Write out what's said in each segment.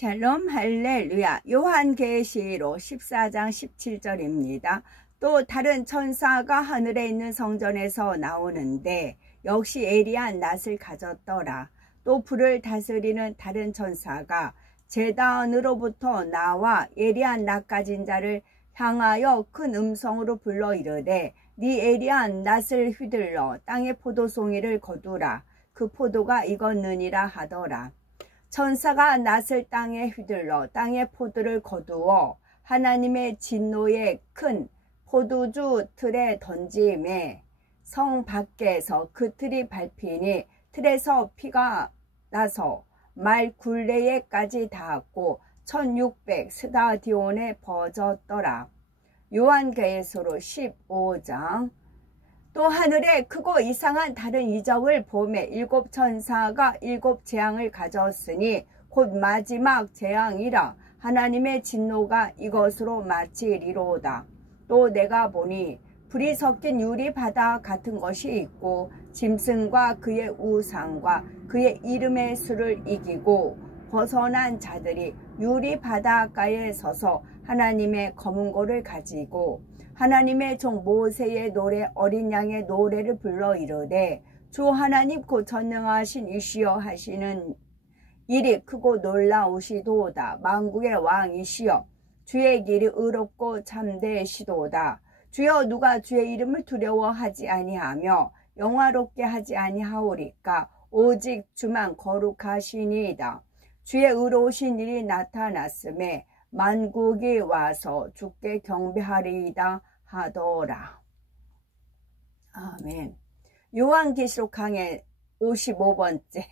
샬롬 할렐루야. 요한계시록 14장 17절입니다. 또 다른 천사가 하늘에 있는 성전에서 나오는데 역시 예리한 낫을 가졌더라. 또 불을 다스리는 다른 천사가 제단으로부터 나와 예리한 낫 가진 자를 향하여 큰 음성으로 불러 이르되 네 예리한 낫을 휘둘러 땅의 포도송이를 거두라. 그 포도가 익었느니라 하더라. 천사가 낫을 땅에 휘둘러 땅의 포도를 거두어 하나님의 진노의 큰 포도주 틀에 던짐에 성 밖에서 그 틀이 밟히니 틀에서 피가 나서 말 굴레에까지 닿았고 1600 스다디온에 퍼졌더라. 요한계시록 15장. 또 하늘에 크고 이상한 다른 이적을 보매 일곱 천사가 일곱 재앙을 가졌으니 곧 마지막 재앙이라 하나님의 진노가 이것으로 마치리로다. 또 내가 보니 불이 섞인 유리 바다 같은 것이 있고 짐승과 그의 우상과 그의 이름의 수를 이기고 벗어난 자들이 유리 바닷가에 서서 하나님의 검은 고를 가지고 하나님의 종 모세의 노래 어린 양의 노래를 불러 이르되 주 하나님 곧 전능하신 이시여 하시는 일이 크고 놀라우시도다. 만국의 왕이시여 주의 길이 의롭고 참되시도다. 주여 누가 주의 이름을 두려워하지 아니하며 영화롭게 하지 아니하오리까. 오직 주만 거룩하시니이다. 주의 의로우신 일이 나타났음에 만국이 와서 주께 경배하리이다 하더라. 아멘. 요한계시록 강의 55번째,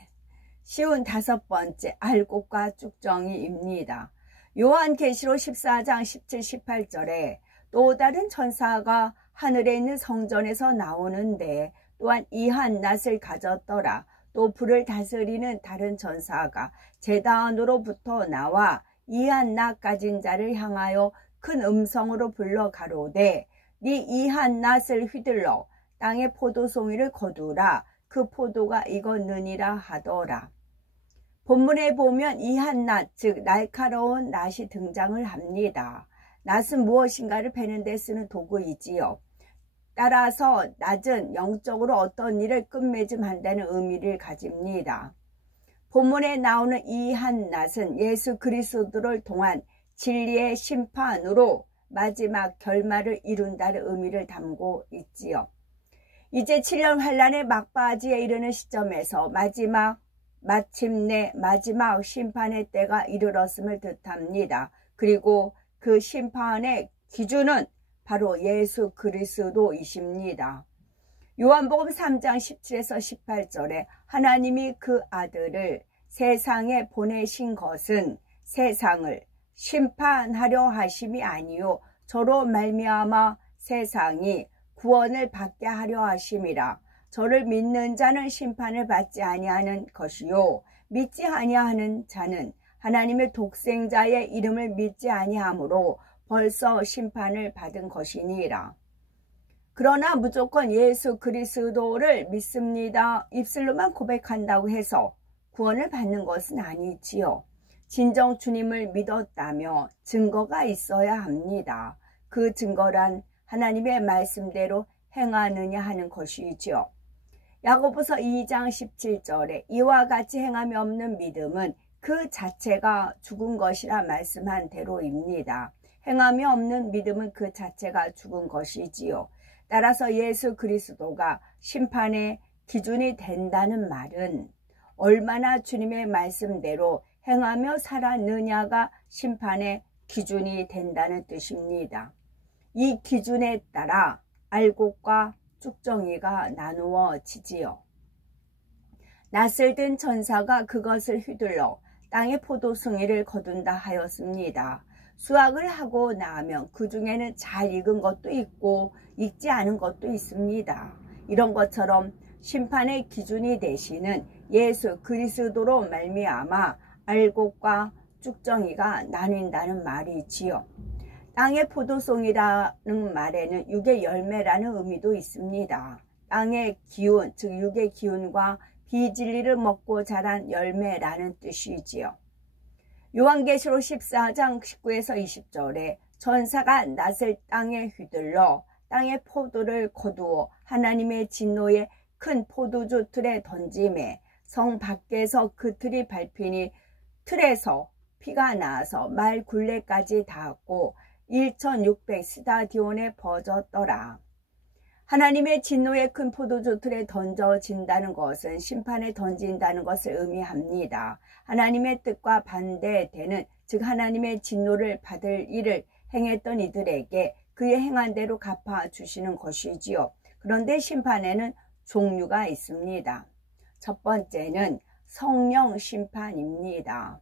쉬운 5번째 알곡과 쭉정이입니다. 요한계시록 14장 17, 18절에 또 다른 천사가 하늘에 있는 성전에서 나오는데 또한 이한 낫을 가졌더라. 또 불을 다스리는 다른 천사가 제단으로부터 나와 이한 낫 가진 자를 향하여 큰 음성으로 불러 가로되 네 이한 낫을 휘둘러 땅의 포도송이를 거두라. 그 포도가 익었느니라 하더라. 본문에 보면 이한 낫, 즉 날카로운 낫이 등장을 합니다. 낫은 무엇인가를 베는 데 쓰는 도구이지요. 따라서 낫은 영적으로 어떤 일을 끝맺음한다는 의미를 가집니다. 본문에 나오는 이 한 낫은 예수 그리스도를 통한 진리의 심판으로 마지막 결말을 이룬다는 의미를 담고 있지요. 이제 7년 환란의 막바지에 이르는 시점에서 마침내 마지막 심판의 때가 이르렀음을 뜻합니다. 그리고 그 심판의 기준은 바로 예수 그리스도이십니다. 요한복음 3장 17에서 18절에 하나님이 그 아들을 세상에 보내신 것은 세상을 심판하려 하심이 아니요 저로 말미암아 세상이 구원을 받게 하려 하심이라. 저를 믿는 자는 심판을 받지 아니하는 것이요 믿지 아니하는 자는 하나님의 독생자의 이름을 믿지 아니하므로 벌써 심판을 받은 것이니라. 그러나 무조건 예수 그리스도를 믿습니다. 입술로만 고백한다고 해서 구원을 받는 것은 아니지요. 진정 주님을 믿었다며 증거가 있어야 합니다. 그 증거란 하나님의 말씀대로 행하느냐 하는 것이지요. 야고보서 2장 17절에 이와 같이 행함이 없는 믿음은 그 자체가 죽은 것이라 말씀한 대로입니다. 행함이 없는 믿음은 그 자체가 죽은 것이지요. 따라서 예수 그리스도가 심판의 기준이 된다는 말은 얼마나 주님의 말씀대로 행하며 살았느냐가 심판의 기준이 된다는 뜻입니다. 이 기준에 따라 알곡과 쭉정이가 나누어지지요. 낫을 든 천사가 그것을 휘둘러 땅의 포도송이를 거둔다 하였습니다. 수확을 하고 나면 그 중에는 잘 익은 것도 있고 익지 않은 것도 있습니다. 이런 것처럼 심판의 기준이 되시는 예수 그리스도로 말미암아 알곡과 쭉정이가 나뉜다는 말이지요. 땅의 포도송이라는 말에는 육의 열매라는 의미도 있습니다. 땅의 기운, 즉 육의 기운과 비진리를 먹고 자란 열매라는 뜻이지요. 요한계시록 14장 19에서 20절에 천사가 낫을 땅에 휘둘러 땅의 포도를 거두어 하나님의 진노의 큰 포도주 틀에 던짐에 성 밖에서 그 틀이 밟히니 틀에서 피가 나서 말 굴레까지 닿았고 1600 스타디온에 퍼졌더라. 하나님의 진노의 큰 포도주 틀에 던져진다는 것은 심판에 던진다는 것을 의미합니다. 하나님의 뜻과 반대되는, 즉 하나님의 진노를 받을 일을 행했던 이들에게 그의 행한 대로 갚아주시는 것이지요. 그런데 심판에는 종류가 있습니다. 첫 번째는 성령 심판입니다.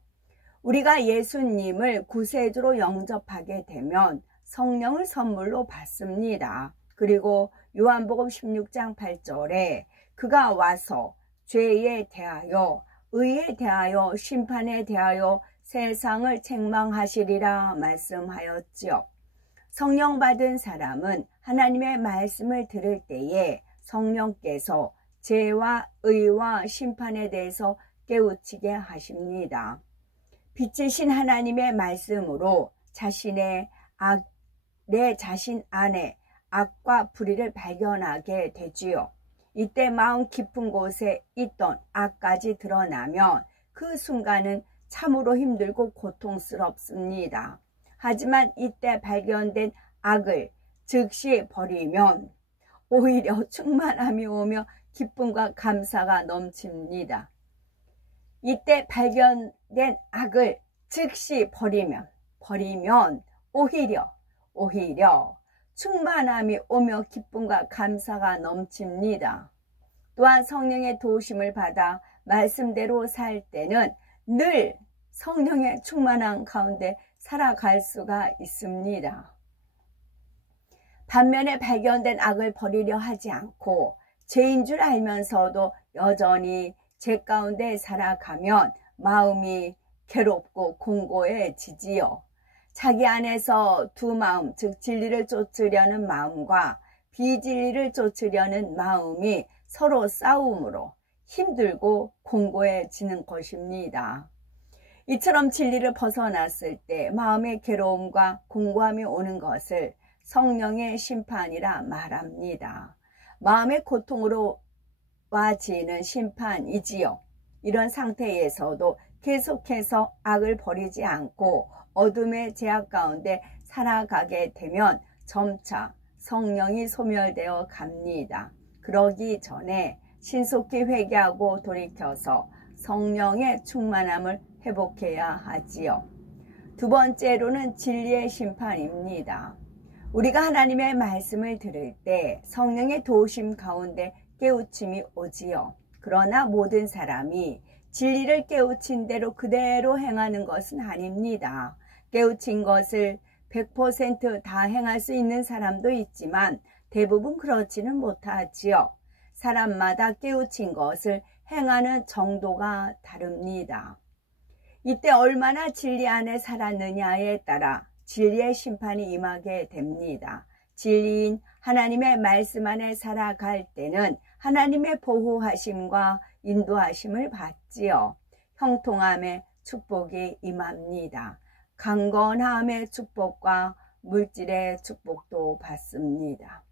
우리가 예수님을 구세주로 영접하게 되면 성령을 선물로 받습니다. 그리고 요한복음 16장 8절에 그가 와서 죄에 대하여, 의에 대하여, 심판에 대하여 세상을 책망하시리라 말씀하였지요. 성령 받은 사람은 하나님의 말씀을 들을 때에 성령께서 죄와 의와 심판에 대해서 깨우치게 하십니다. 빛이신 하나님의 말씀으로 내 자신 안에 악과 불의를 발견하게 되지요. 이때 마음 깊은 곳에 있던 악까지 드러나면 그 순간은 참으로 힘들고 고통스럽습니다. 하지만 이때 발견된 악을 즉시 버리면 오히려 충만함이 오며 기쁨과 감사가 넘칩니다. 이때 발견된 악을 즉시 버리면 오히려 충만함이 오며 기쁨과 감사가 넘칩니다. 또한 성령의 도우심을 받아 말씀대로 살 때는 늘 성령의 충만함 가운데 살아갈 수가 있습니다. 반면에 발견된 악을 버리려 하지 않고 죄인 줄 알면서도 여전히 죄 가운데 살아가면 마음이 괴롭고 공고해지지요. 자기 안에서 두 마음, 즉 진리를 쫓으려는 마음과 비진리를 쫓으려는 마음이 서로 싸움으로 힘들고 공고해지는 것입니다. 이처럼 진리를 벗어났을 때 마음의 괴로움과 공고함이 오는 것을 성령의 심판이라 말합니다. 마음의 고통으로 와지는 심판이지요. 이런 상태에서도 계속해서 악을 버리지 않고 어둠의 제약 가운데 살아가게 되면 점차 성령이 소멸되어 갑니다. 그러기 전에 신속히 회개하고 돌이켜서 성령의 충만함을 회복해야 하지요. 두 번째로는 진리의 심판입니다. 우리가 하나님의 말씀을 들을 때 성령의 도우심 가운데 깨우침이 오지요. 그러나 모든 사람이 진리를 깨우친 대로 그대로 행하는 것은 아닙니다. 깨우친 것을 100% 다 행할 수 있는 사람도 있지만 대부분 그렇지는 못하지요. 사람마다 깨우친 것을 행하는 정도가 다릅니다. 이때 얼마나 진리 안에 살았느냐에 따라 진리의 심판이 임하게 됩니다. 진리인 하나님의 말씀 안에 살아갈 때는 하나님의 보호하심과 인도하심을 받지요. 형통함의 축복이 임합니다. 강건함의 축복과 물질의 축복도 받습니다.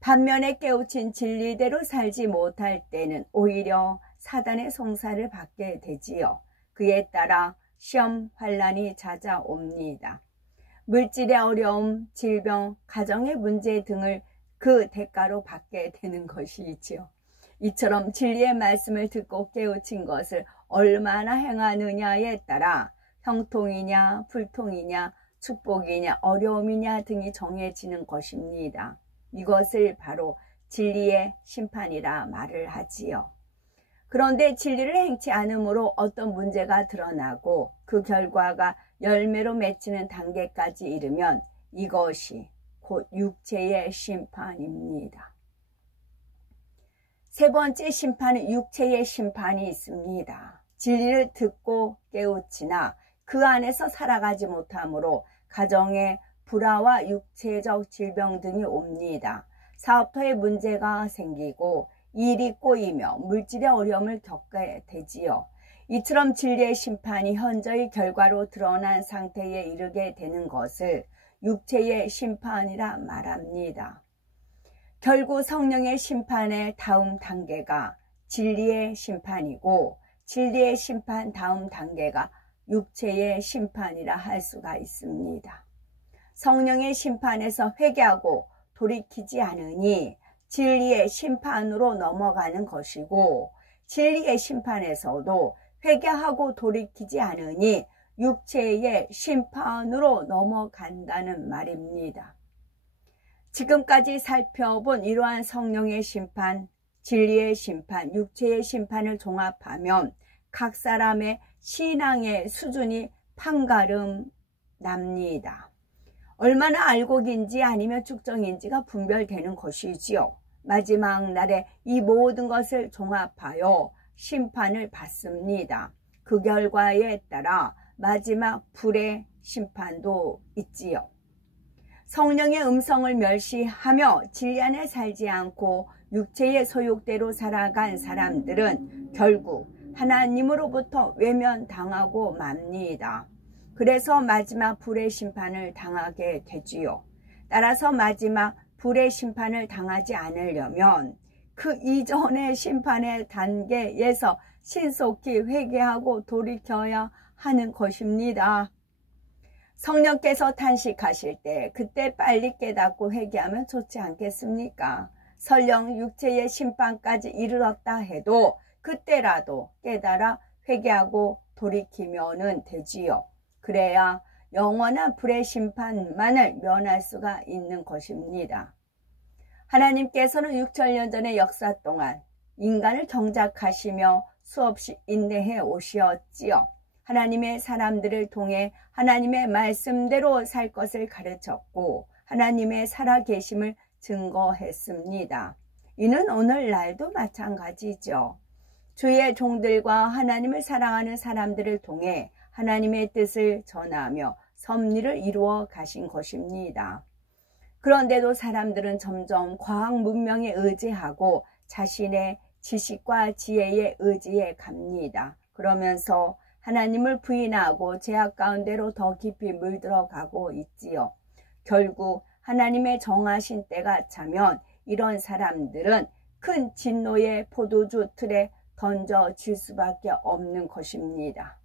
반면에 깨우친 진리대로 살지 못할 때는 오히려 사단의 송사를 받게 되지요. 그에 따라 시험, 환난이 찾아옵니다. 물질의 어려움, 질병, 가정의 문제 등을 그 대가로 받게 되는 것이지요. 이처럼 진리의 말씀을 듣고 깨우친 것을 얼마나 행하느냐에 따라 형통이냐, 불통이냐, 축복이냐, 어려움이냐 등이 정해지는 것입니다. 이것을 바로 진리의 심판이라 말을 하지요. 그런데 진리를 행치 않음으로 어떤 문제가 드러나고 그 결과가 열매로 맺히는 단계까지 이르면 이것이 곧 육체의 심판입니다. 세 번째 심판은 육체의 심판이 있습니다. 진리를 듣고 깨우치나 그 안에서 살아가지 못함으로 가정에 불화와 육체적 질병 등이 옵니다. 사업터에 문제가 생기고 일이 꼬이며 물질의 어려움을 겪게 되지요. 이처럼 진리의 심판이 현저히 결과로 드러난 상태에 이르게 되는 것을 육체의 심판이라 말합니다. 결국 성령의 심판의 다음 단계가 진리의 심판이고 진리의 심판 다음 단계가 육체의 심판이라 할 수가 있습니다. 성령의 심판에서 회개하고 돌이키지 않으니 진리의 심판으로 넘어가는 것이고 진리의 심판에서도 회개하고 돌이키지 않으니 육체의 심판으로 넘어간다는 말입니다. 지금까지 살펴본 이러한 성령의 심판, 진리의 심판, 육체의 심판을 종합하면 각 사람의 신앙의 수준이 판가름 납니다. 얼마나 알곡인지 아니면 쭉정인지가 분별되는 것이지요. 마지막 날에 이 모든 것을 종합하여 심판을 받습니다. 그 결과에 따라 마지막 불의 심판도 있지요. 성령의 음성을 멸시하며 진리 안에 살지 않고 육체의 소욕대로 살아간 사람들은 결국 하나님으로부터 외면당하고 맙니다. 그래서 마지막 불의 심판을 당하게 되지요. 따라서 마지막 불의 심판을 당하지 않으려면 그 이전의 심판의 단계에서 신속히 회개하고 돌이켜야 하는 것입니다. 성령께서 탄식하실 때 그때 빨리 깨닫고 회개하면 좋지 않겠습니까? 설령 육체의 심판까지 이르렀다 해도 그때라도 깨달아 회개하고 돌이키면 되지요. 그래야 영원한 불의 심판만을 면할 수가 있는 것입니다. 하나님께서는 6천년 전의 역사 동안 인간을 경작하시며 수없이 인내해 오셨지요. 하나님의 사람들을 통해 하나님의 말씀대로 살 것을 가르쳤고 하나님의 살아계심을 증거했습니다. 이는 오늘날도 마찬가지죠. 주의 종들과 하나님을 사랑하는 사람들을 통해 하나님의 뜻을 전하며 섭리를 이루어 가신 것입니다. 그런데도 사람들은 점점 과학 문명에 의지하고 자신의 지식과 지혜에 의지해 갑니다. 그러면서 하나님을 부인하고 죄악 가운데로 더 깊이 물들어가고 있지요. 결국 하나님의 정하신 때가 차면 이런 사람들은 큰 진노의 포도주 틀에 던져질 수밖에 없는 것입니다.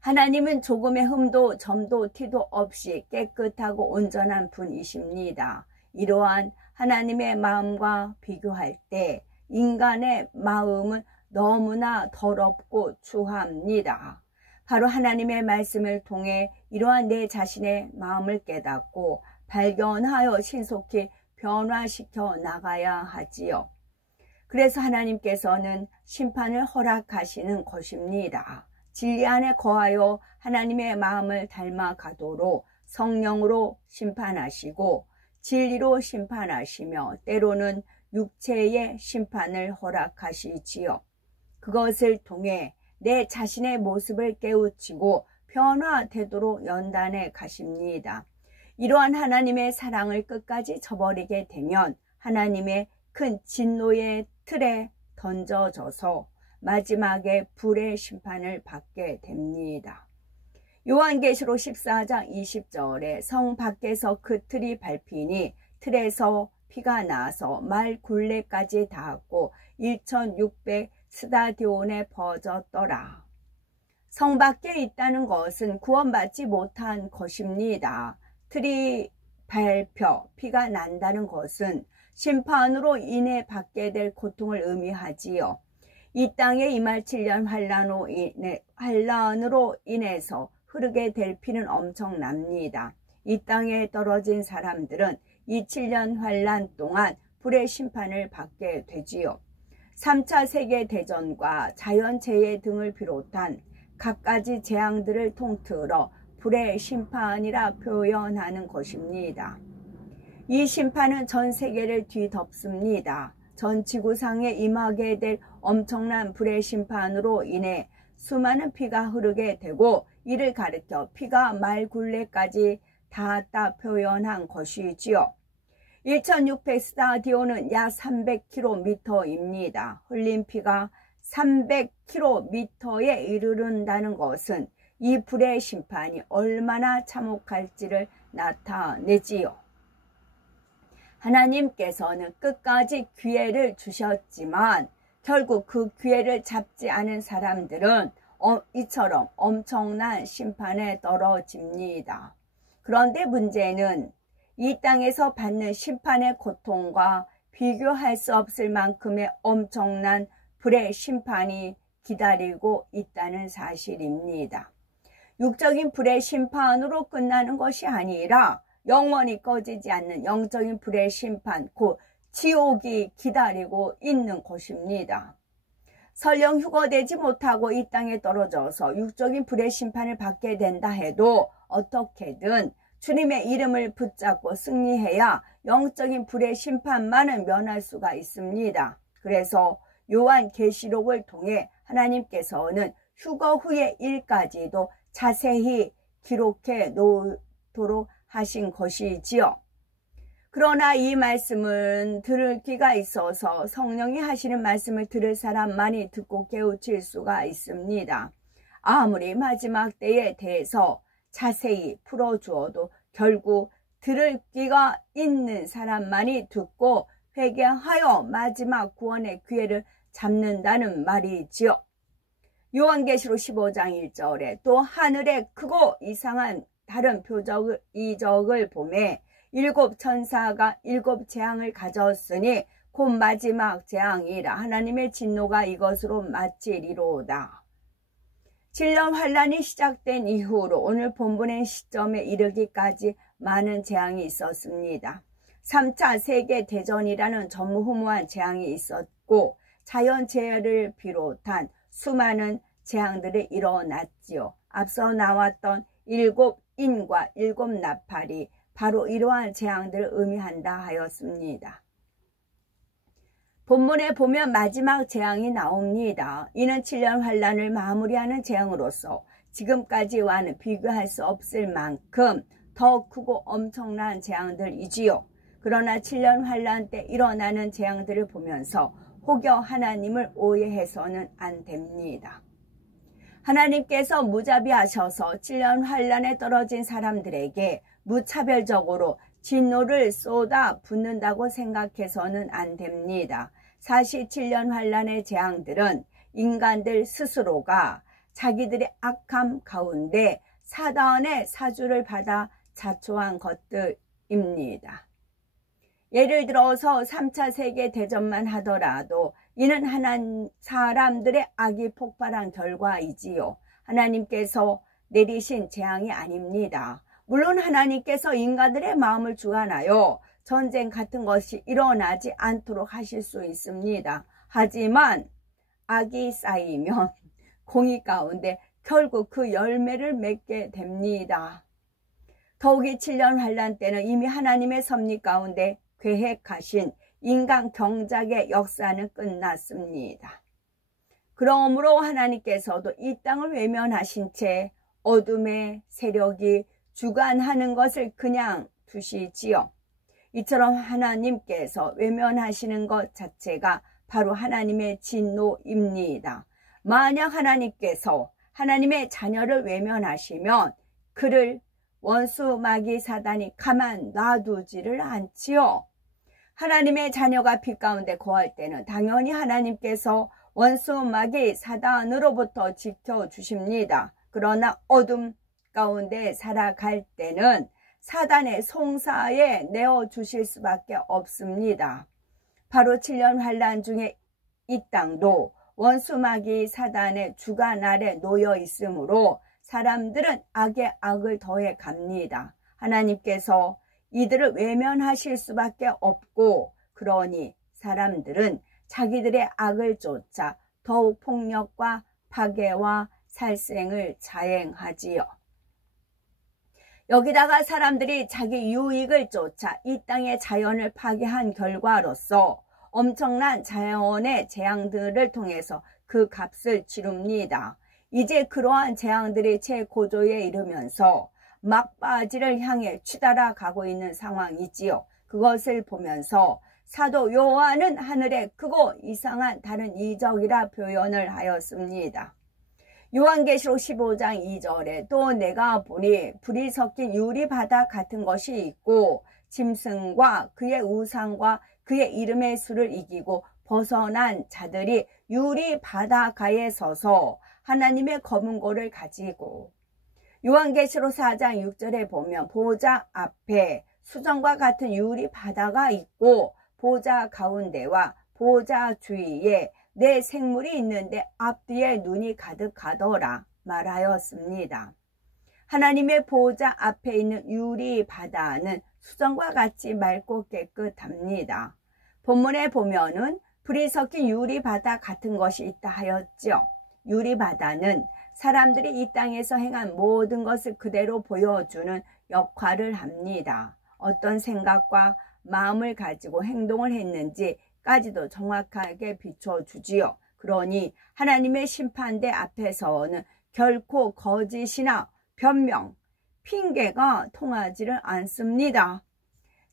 하나님은 조금의 흠도 점도 티도 없이 깨끗하고 온전한 분이십니다. 이러한 하나님의 마음과 비교할 때 인간의 마음은 너무나 더럽고 추합니다. 바로 하나님의 말씀을 통해 이러한 내 자신의 마음을 깨닫고 발견하여 신속히 변화시켜 나가야 하지요. 그래서 하나님께서는 심판을 허락하시는 것입니다. 진리 안에 거하여 하나님의 마음을 닮아가도록 성령으로 심판하시고 진리로 심판하시며 때로는 육체의 심판을 허락하시지요. 그것을 통해 내 자신의 모습을 깨우치고 변화되도록 연단해 가십니다. 이러한 하나님의 사랑을 끝까지 저버리게 되면 하나님의 큰 진노의 틀에 던져져서 마지막에 불의 심판을 받게 됩니다. 요한계시록 14장 20절에 성 밖에서 그 틀이 밟히니 틀에서 피가 나서 말 굴레까지 닿았고 1600 스타디온에 퍼졌더라. 성 밖에 있다는 것은 구원받지 못한 것입니다. 틀이 밟혀 피가 난다는 것은 심판으로 인해 받게 될 고통을 의미하지요. 이 땅에 임할 7년 환란으로 인해서 흐르게 될 피는 엄청납니다. 이 땅에 떨어진 사람들은 이 7년 환란 동안 불의 심판을 받게 되지요. 3차 세계대전과 자연재해 등을 비롯한 갖가지 재앙들을 통틀어 불의 심판이라 표현하는 것입니다. 이 심판은 전 세계를 뒤덮습니다. 전 지구상에 임하게 될 엄청난 불의 심판으로 인해 수많은 피가 흐르게 되고 이를 가리켜 피가 말 굴레까지 닿았다 표현한 것이지요. 1600 스타디온은 약 300km입니다. 흘린 피가 300km에 이르른다는 것은 이 불의 심판이 얼마나 참혹할지를 나타내지요. 하나님께서는 끝까지 기회를 주셨지만 결국 그 기회를 잡지 않은 사람들은 이처럼 엄청난 심판에 떨어집니다. 그런데 문제는 이 땅에서 받는 심판의 고통과 비교할 수 없을 만큼의 엄청난 불의 심판이 기다리고 있다는 사실입니다. 육적인 불의 심판으로 끝나는 것이 아니라 영원히 꺼지지 않는 영적인 불의 심판, 곧 지옥이 기다리고 있는 것입니다. 설령 휴거되지 못하고 이 땅에 떨어져서 육적인 불의 심판을 받게 된다 해도 어떻게든 주님의 이름을 붙잡고 승리해야 영적인 불의 심판만은 면할 수가 있습니다. 그래서 요한계시록을 통해 하나님께서는 휴거 후의 일까지도 자세히 기록해 놓도록 하신 것이지요. 그러나 이 말씀은 들을 귀가 있어서 성령이 하시는 말씀을 들을 사람만이 듣고 깨우칠 수가 있습니다. 아무리 마지막 때에 대해서 자세히 풀어주어도 결국 들을 귀가 있는 사람만이 듣고 회개하여 마지막 구원의 기회를 잡는다는 말이지요. 요한계시록 15장 1절에 또 하늘에 크고 이상한 다른 이적을 보매 7 천사가 7 재앙을 가졌으니 곧 마지막 재앙이라 하나님의 진노가 이것으로 마치리로다. 7년 환란이 시작된 이후로 오늘 본문의 시점에 이르기까지 많은 재앙이 있었습니다. 3차 세계대전이라는 전무후무한 재앙이 있었고 자연재해를 비롯한 수많은 재앙들이 일어났지요. 앞서 나왔던 7인과 7 나팔이 바로 이러한 재앙들을 의미한다 하였습니다. 본문에 보면 마지막 재앙이 나옵니다. 이는 7년 환란을 마무리하는 재앙으로서 지금까지와는 비교할 수 없을 만큼 더 크고 엄청난 재앙들이지요. 그러나 7년 환란 때 일어나는 재앙들을 보면서 혹여 하나님을 오해해서는 안 됩니다. 하나님께서 무자비하셔서 7년 환란에 떨어진 사람들에게 무차별적으로 진노를 쏟아 붓는다고 생각해서는 안 됩니다. 사실 7년 환란의 재앙들은 인간들 스스로가 자기들의 악함 가운데 사단의 사주를 받아 자초한 것들입니다. 예를 들어서 3차 세계대전만 하더라도 이는 사람들의 악이 폭발한 결과이지요. 하나님께서 내리신 재앙이 아닙니다. 물론 하나님께서 인간들의 마음을 주관하여 전쟁 같은 것이 일어나지 않도록 하실 수 있습니다. 하지만 악이 쌓이면 공의 가운데 결국 그 열매를 맺게 됩니다. 더욱이 7년 환란 때는 이미 하나님의 섭리 가운데 계획하신 인간 경작의 역사는 끝났습니다. 그러므로 하나님께서도 이 땅을 외면하신 채 어둠의 세력이 주관하는 것을 그냥 두시지요. 이처럼 하나님께서 외면하시는 것 자체가 바로 하나님의 진노입니다. 만약 하나님께서 하나님의 자녀를 외면하시면 그를 원수 마귀 사단이 가만 놔두지를 않지요. 하나님의 자녀가 빛 가운데 거할 때는 당연히 하나님께서 원수 마귀 사단으로부터 지켜주십니다. 그러나 어둠 가운데 살아갈 때는 사단의 송사에 내어주실 수밖에 없습니다. 바로 7년 환란 중에 이 땅도 원수 마귀 사단의 주관 아래 놓여 있으므로 사람들은 악에 악을 더해 갑니다. 하나님께서 이들을 외면하실 수밖에 없고 그러니 사람들은 자기들의 악을 쫓아 더욱 폭력과 파괴와 살생을 자행하지요. 여기다가 사람들이 자기 유익을 쫓아 이 땅의 자연을 파괴한 결과로서 엄청난 자연의 재앙들을 통해서 그 값을 치릅니다. 이제 그러한 재앙들이 최고조에 이르면서 막바지를 향해 치달아 가고 있는 상황이지요. 그것을 보면서 사도 요한은 하늘의 크고 이상한 다른 이적이라 표현을 하였습니다. 요한계시록 15장 2절에 또 내가 보니 불이 섞인 유리바다 같은 것이 있고 짐승과 그의 우상과 그의 이름의 수를 이기고 벗어난 자들이 유리바다가에 서서 하나님의 검은고를 가지고, 요한계시록 4장 6절에 보면 보좌 앞에 수정과 같은 유리바다가 있고 보좌 가운데와 보좌 주위에 내 생물이 있는데 앞뒤에 눈이 가득하더라 말하였습니다. 하나님의 보좌 앞에 있는 유리바다는 수정과 같이 맑고 깨끗합니다. 본문에 보면은 불이 섞인 유리바다 같은 것이 있다 하였죠. 유리바다는 사람들이 이 땅에서 행한 모든 것을 그대로 보여주는 역할을 합니다. 어떤 생각과 마음을 가지고 행동을 했는지까지도 정확하게 비춰주지요. 그러니 하나님의 심판대 앞에서는 결코 거짓이나 변명, 핑계가 통하지를 않습니다.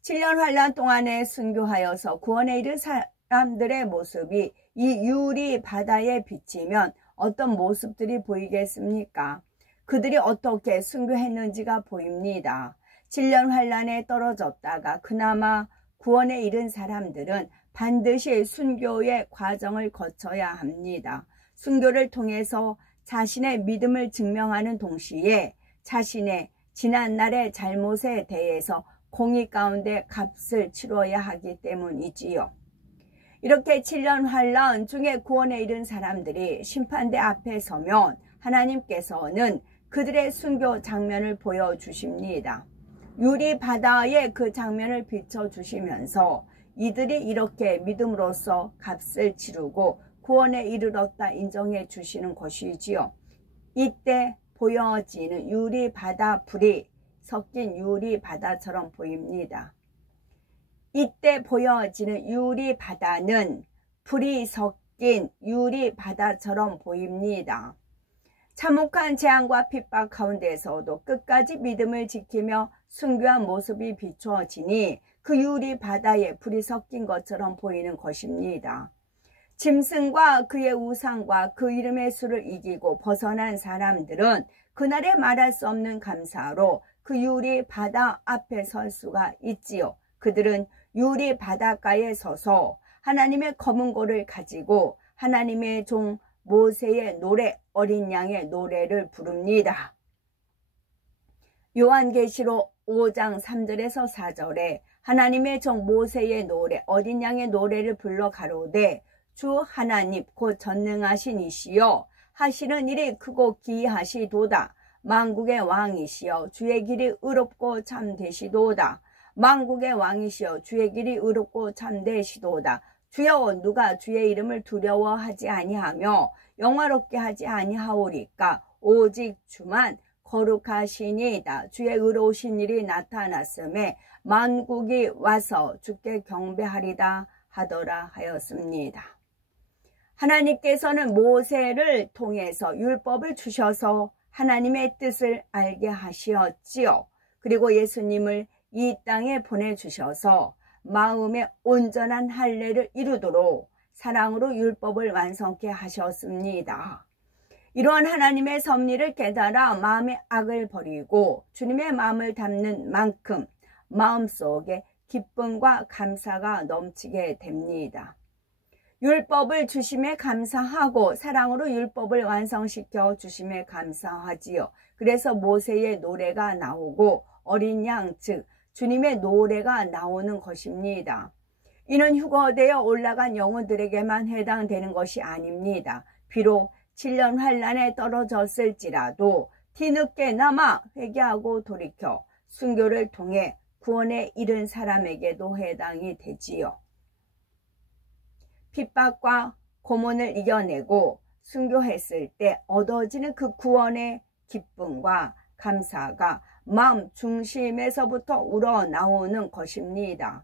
7년 환란 동안에 순교하여서 구원에 이른 사람들의 모습이 이 유리 바다에 비치면 어떤 모습들이 보이겠습니까? 그들이 어떻게 순교했는지가 보입니다. 7년 환란에 떨어졌다가 그나마 구원에 이른 사람들은 반드시 순교의 과정을 거쳐야 합니다. 순교를 통해서 자신의 믿음을 증명하는 동시에 자신의 지난날의 잘못에 대해서 공의 가운데 값을 치러야 하기 때문이지요. 이렇게 7년 환란 중에 구원에 이른 사람들이 심판대 앞에 서면 하나님께서는 그들의 순교 장면을 보여주십니다. 유리 바다에 그 장면을 비춰주시면서 이들이 이렇게 믿음으로써 값을 치르고 구원에 이르렀다 인정해 주시는 것이지요. 이때 보여지는 유리 바다 불이 섞인 유리 바다처럼 보입니다. 이때 보여지는 유리 바다는 불이 섞인 유리 바다처럼 보입니다. 참혹한 재앙과 핍박 가운데서도 끝까지 믿음을 지키며 순교한 모습이 비춰지니 그 유리 바다에 불이 섞인 것처럼 보이는 것입니다. 짐승과 그의 우상과 그 이름의 수를 이기고 벗어난 사람들은 그날에 말할 수 없는 감사로 그 유리 바다 앞에 설 수가 있지요. 그들은 유리 바닷가에 서서 하나님의 검은고를 가지고 하나님의 종 모세의 노래, 어린 양의 노래를 부릅니다. 요한계시록 5장 3절에서 4절에 하나님의 종 모세의 노래, 어린 양의 노래를 불러 가로되 주 하나님 곧 전능하신 이시여 하시는 일이 크고 기이하시도다. 만국의 왕이시여 주의 길이 의롭고 참되시도다. 만국의 왕이시여 주의 길이 의롭고 참되시도다. 주여 누가 주의 이름을 두려워하지 아니하며 영화롭게 하지 아니하오리까. 오직 주만 거룩하시니이다. 주의 의로우신 일이 나타났음에 만국이 와서 주께 경배하리다 하더라 하였습니다. 하나님께서는 모세를 통해서 율법을 주셔서 하나님의 뜻을 알게 하시었지요. 그리고 예수님을 이 땅에 보내주셔서 마음의 온전한 할례를 이루도록 사랑으로 율법을 완성케 하셨습니다. 이러한 하나님의 섭리를 깨달아 마음의 악을 버리고 주님의 마음을 담는 만큼 마음속에 기쁨과 감사가 넘치게 됩니다. 율법을 주심에 감사하고 사랑으로 율법을 완성시켜 주심에 감사하지요. 그래서 모세의 노래가 나오고 어린 양 즉 주님의 노래가 나오는 것입니다. 이는 휴거되어 올라간 영혼들에게만 해당되는 것이 아닙니다. 비록 7년 환란에 떨어졌을지라도 뒤늦게나마 회개하고 돌이켜 순교를 통해 구원에 이른 사람에게도 해당이 되지요. 핍박과 고문을 이겨내고 순교했을 때 얻어지는 그 구원의 기쁨과 감사가 마음 중심에서부터 우러나오는 것입니다.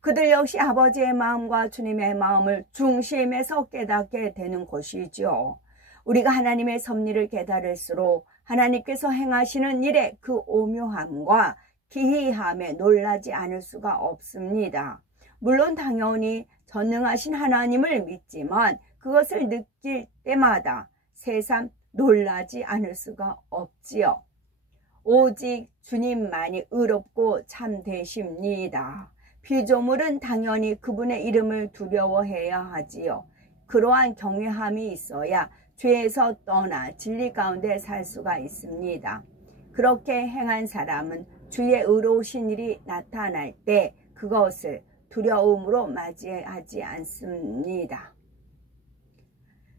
그들 역시 아버지의 마음과 주님의 마음을 중심에서 깨닫게 되는 것이죠. 우리가 하나님의 섭리를 깨달을수록 하나님께서 행하시는 일의 그 오묘함과 기이함에 놀라지 않을 수가 없습니다. 물론 당연히 전능하신 하나님을 믿지만 그것을 느낄 때마다 새삼 놀라지 않을 수가 없지요. 오직 주님만이 의롭고 참되십니다. 피조물은 당연히 그분의 이름을 두려워해야 하지요. 그러한 경외함이 있어야 죄에서 떠나 진리 가운데 살 수가 있습니다. 그렇게 행한 사람은 주의 의로우신 일이 나타날 때 그것을 두려움으로 맞이하지 않습니다.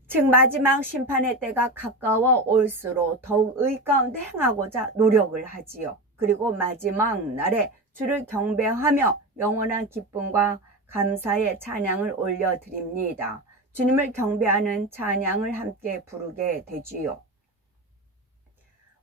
즉 마지막 심판의 때가 가까워 올수록 더욱 의 가운데 행하고자 노력을 하지요. 그리고 마지막 날에 주를 경배하며 영원한 기쁨과 감사의 찬양을 올려드립니다. 주님을 경배하는 찬양을 함께 부르게 되지요.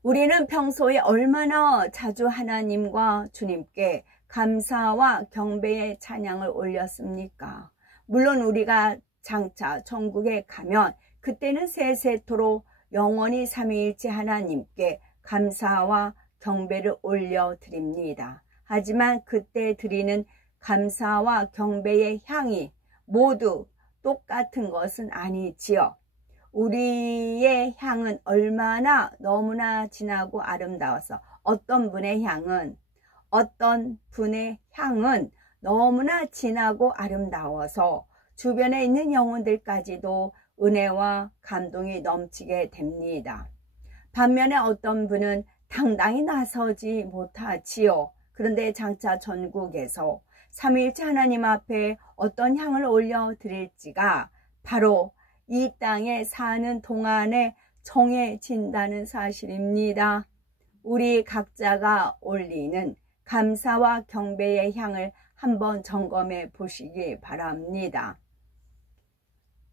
우리는 평소에 얼마나 자주 하나님과 주님께 감사와 경배의 찬양을 올렸습니까? 물론 우리가 장차 천국에 가면 그때는 세세토록 영원히 삼위일체 하나님께 감사와 경배를 올려드립니다. 하지만 그때 드리는 감사와 경배의 향이 모두 똑같은 것은 아니지요. 우리의 향은 얼마나 너무나 진하고 아름다워서 어떤 분의 향은 너무나 진하고 아름다워서 주변에 있는 영혼들까지도 은혜와 감동이 넘치게 됩니다. 반면에 어떤 분은 당당히 나서지 못하지요. 그런데 장차 전국에서 삼위일체 하나님 앞에 어떤 향을 올려드릴지가 바로 이 땅에 사는 동안에 정해진다는 사실입니다. 우리 각자가 올리는 감사와 경배의 향을 한번 점검해 보시기 바랍니다.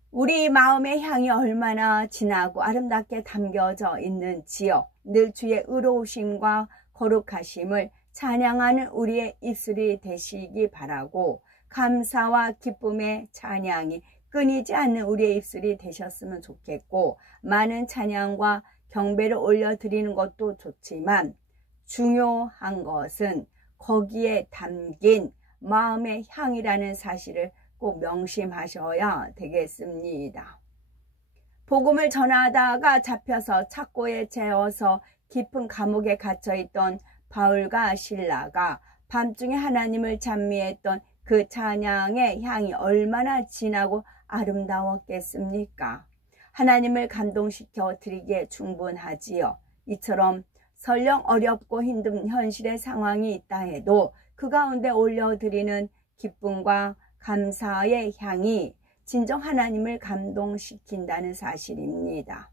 우리 마음의 향이 얼마나 진하고 아름답게 담겨져 있는지요. 늘 주의 의로우심과 거룩하심을 찬양하는 우리의 입술이 되시기 바라고 감사와 기쁨의 찬양이 끊이지 않는 우리의 입술이 되셨으면 좋겠고 많은 찬양과 경배를 올려드리는 것도 좋지만 중요한 것은 거기에 담긴 마음의 향이라는 사실을 꼭 명심하셔야 되겠습니다. 복음을 전하다가 잡혀서 착고에 채워서 깊은 감옥에 갇혀있던 바울과 실라가 밤중에 하나님을 찬미했던 그 찬양의 향이 얼마나 진하고 아름다웠겠습니까? 하나님을 감동시켜 드리기에 충분하지요. 이처럼 설령 어렵고 힘든 현실의 상황이 있다 해도 그 가운데 올려드리는 기쁨과 감사의 향이 진정 하나님을 감동시킨다는 사실입니다.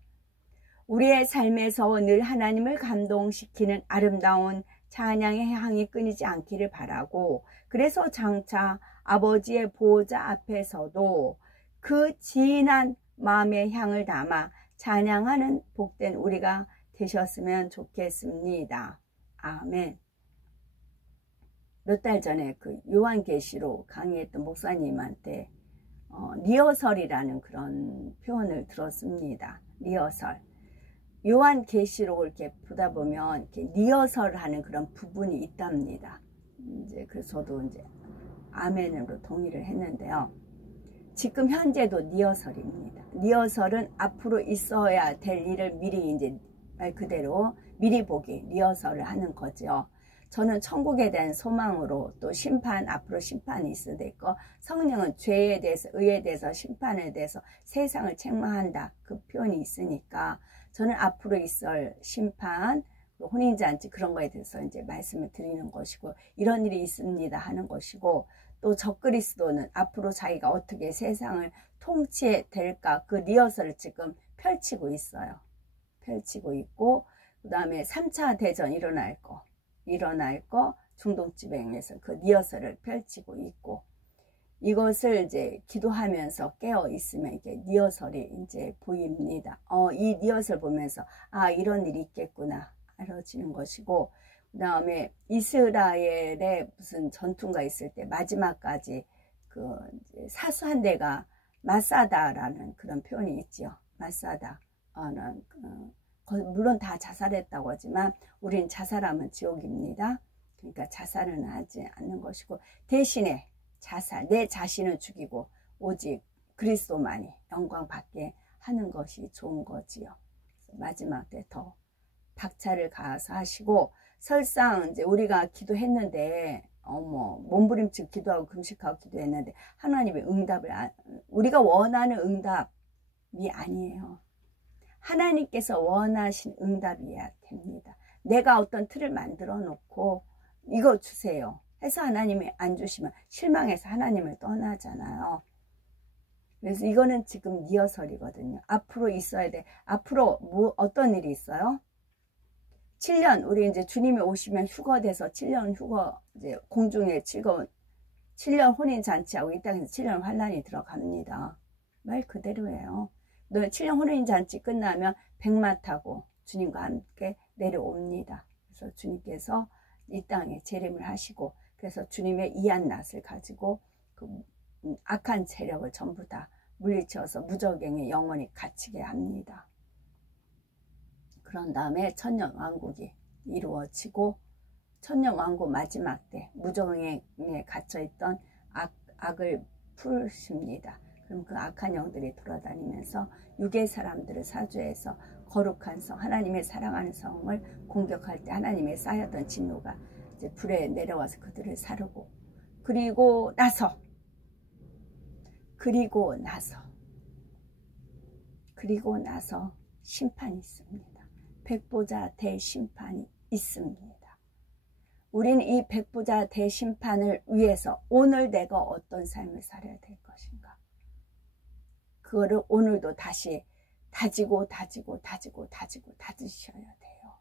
우리의 삶에서 늘 하나님을 감동시키는 아름다운 찬양의 향이 끊이지 않기를 바라고 그래서 장차 아버지의 보호자 앞에서도 그 진한 마음의 향을 담아 찬양하는 복된 우리가 되셨으면 좋겠습니다. 아멘. 몇 달 전에 그 요한계시록 강의했던 목사님한테 리허설이라는 그런 표현을 들었습니다. 리허설. 요한계시록을 이렇게 보다 보면 이렇게 리허설을 하는 그런 부분이 있답니다. 이제 그래서 저도 이제 아멘으로 동의를 했는데요. 지금 현재도 리허설입니다. 리허설은 앞으로 있어야 될 일을 미리 이제 말 그대로 미리 보기 리허설을 하는 거죠. 저는 천국에 대한 소망으로 또 앞으로 심판이 있을 거 성령은 죄에 대해서 의에 대해서 심판에 대해서 세상을 책망한다 그 표현이 있으니까 저는 앞으로 있을 심판 혼인잔치 그런 거에 대해서 이제 말씀을 드리는 것이고 이런 일이 있습니다 하는 것이고 또 적그리스도는 앞으로 자기가 어떻게 세상을 통치해 될까 그 리허설을 지금 펼치고 있어요. 펼치고 있고 그 다음에 3차 대전 일어날 거 중동지방에서 그 리허설을 펼치고 있고 이것을 이제 기도하면서 깨어 있으면 이게 리허설이 이제 보입니다. 이 리허설 보면서 이런 일이 있겠구나 알아지는 것이고 그 다음에 이스라엘에 무슨 전투가 있을 때 마지막까지 그 사수한 데가 마사다라는 그런 표현이 있죠. 마사다. 물론 다 자살했다고 하지만 우린 자살하면 지옥입니다. 그러니까 자살은 하지 않는 것이고 대신에 자살, 내 자신을 죽이고 오직 그리스도만이 영광 받게 하는 것이 좋은 거지요. 마지막 때 더 박차를 가해서 하시고, 설상 이제 우리가 기도했는데 몸부림치고 기도하고 금식하고 기도했는데 하나님의 응답을 우리가 원하는 응답이 아니에요. 하나님께서 원하신 응답이어야 됩니다. 내가 어떤 틀을 만들어 놓고 이거 주세요 해서 하나님이 안 주시면 실망해서 하나님을 떠나잖아요. 그래서 이거는 지금 리허설이거든요. 앞으로 있어야 돼. 앞으로 어떤 일이 있어요? 7년, 우리 이제 주님이 오시면 휴거돼서 7년 휴거, 이제 공중에 즐거운 7년 혼인잔치하고 이 땅에서 7년 환란이 들어갑니다. 말 그대로예요. 7년 혼인잔치 끝나면 백마 타고 주님과 함께 내려옵니다. 그래서 주님께서 이 땅에 재림을 하시고, 그래서 주님의 이한 낫을 가지고 그 악한 세력을 전부 다 물리쳐서 무저갱에 영원히 갇히게 합니다. 그런 다음에 천년왕국이 이루어지고, 천년왕국 마지막 때 무저갱에 갇혀있던 악을 풀십니다. 그럼 그 악한 영들이 돌아다니면서 육의 사람들을 사주해서 거룩한 성, 하나님의 사랑하는 성을 공격할 때 하나님의 쌓였던 진노가 이제 불에 내려와서 그들을 사르고, 그리고 나서 심판이 있습니다. 백보자 대심판이 있습니다. 우리는 이 백보자 대심판을 위해서 오늘 내가 어떤 삶을 살아야 될 것인가, 그거를 오늘도 다시 다지셔야 돼요.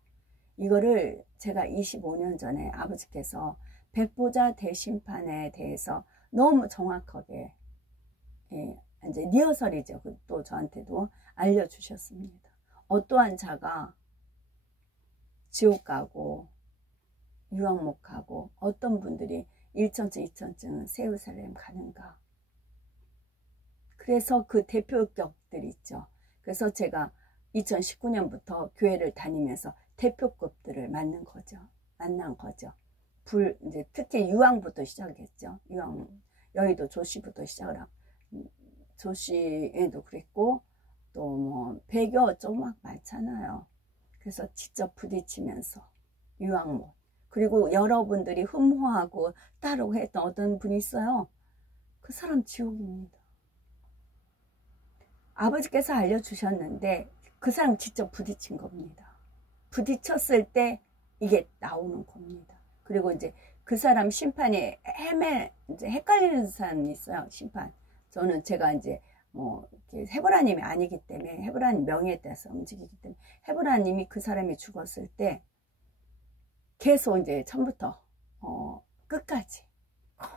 이거를 제가 25년 전에 아버지께서 백보자 대심판에 대해서 너무 정확하게, 이제 리허설이죠. 또 저한테도 알려주셨습니다. 어떠한 자가 지옥 가고 유황 못 가고 어떤 분들이 1천층 2천층 세우살렘 가는가. 그래서 그 대표격들이 있죠. 그래서 제가 2019년부터 교회를 다니면서 대표급들을 만난 거죠. 이제 특히 유황부터 시작했죠. 여의도 조씨부터 시작을 하고, 조씨에도 그랬고, 또 뭐 배교 어쩌고 막 많잖아요. 그래서 직접 부딪히면서 유황못, 그리고 여러분들이 흠모하고 따르고 했던 어떤 분이 있어요. 그 사람 지옥입니다. 아버지께서 알려주셨는데 그 사람 직접 부딪힌 겁니다. 부딪혔을 때 이게 나오는 겁니다. 그리고 이제 그 사람 심판이 이제 헷갈리는 사람이 있어요. 심판. 제가 이제 헤브라님이 아니기 때문에, 헤브라님 명예에 따라서 움직이기 때문에, 헤브라님이 그 사람이 죽었을 때 계속 이제 처음부터 끝까지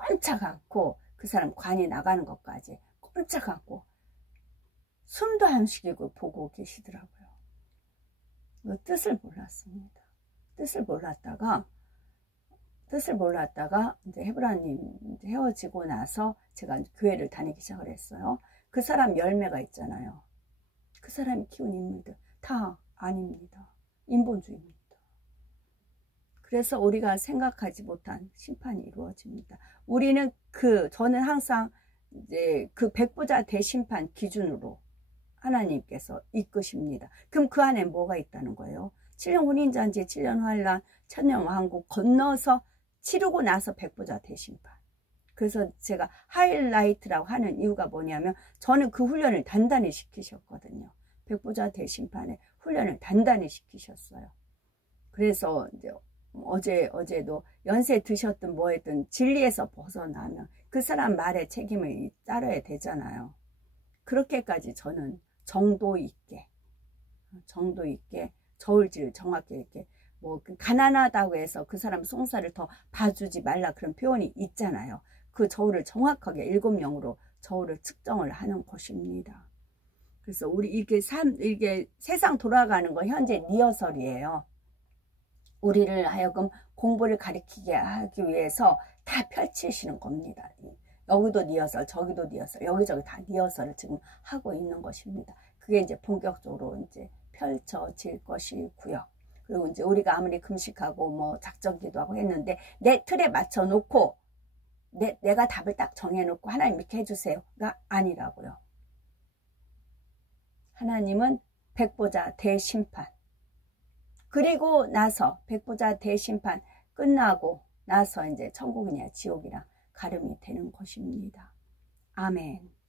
꼼짝 않고 그 사람 관이 나가는 것까지 꼼짝 않고 숨도 안 쉬고 보고 계시더라고요. 뜻을 몰랐습니다. 뜻을 몰랐다가 이제 헤브라님 헤어지고 나서 제가 교회를 다니기 시작을 했어요. 그 사람 열매가 있잖아요. 그 사람이 키운 인물들 다 아닙니다. 인본주의입니다. 그래서 우리가 생각하지 못한 심판이 이루어집니다. 저는 항상 이제 그 백보자 대심판 기준으로 하나님께서 이끄십니다. 그럼 그 안에 뭐가 있다는 거예요? 7년 혼인잔치, 7년 환란, 천년왕국 건너서 치르고 나서 백보자 대심판. 그래서 제가 하이라이트라고 하는 이유가 뭐냐면, 저는 그 훈련을 단단히 시키셨거든요. 백보자 대심판의 훈련을 단단히 시키셨어요. 그래서 이제 어제도 연세 드셨든 뭐했든 진리에서 벗어나면 그 사람 말에 책임을 따라야 되잖아요. 그렇게까지 저는 정도 있게 저울질 정확히 이렇게 가난하다고 해서 그 사람 송사를 더 봐주지 말라 그런 표현이 있잖아요. 그 저울을 정확하게 7명으로 저울을 측정을 하는 것입니다. 그래서 이게 세상 돌아가는 거 현재 리허설이에요. 우리를 하여금 공부를 가리키게 하기 위해서 다 펼치시는 겁니다. 여기도 리허설, 저기도 리허설, 여기저기 다 리허설을 지금 하고 있는 것입니다. 그게 이제 본격적으로 이제 펼쳐질 것이고요. 그리고 이제 우리가 아무리 금식하고 작전 기도하고 했는데 내 틀에 맞춰 놓고 내가 답을 딱 정해놓고 하나님 이렇게 해주세요가 아니라고요. 하나님은 백보자 대심판, 그리고 나서 백보자 대심판 끝나고 나서 이제 천국이냐 지옥이냐 가름이 되는 것입니다. 아멘.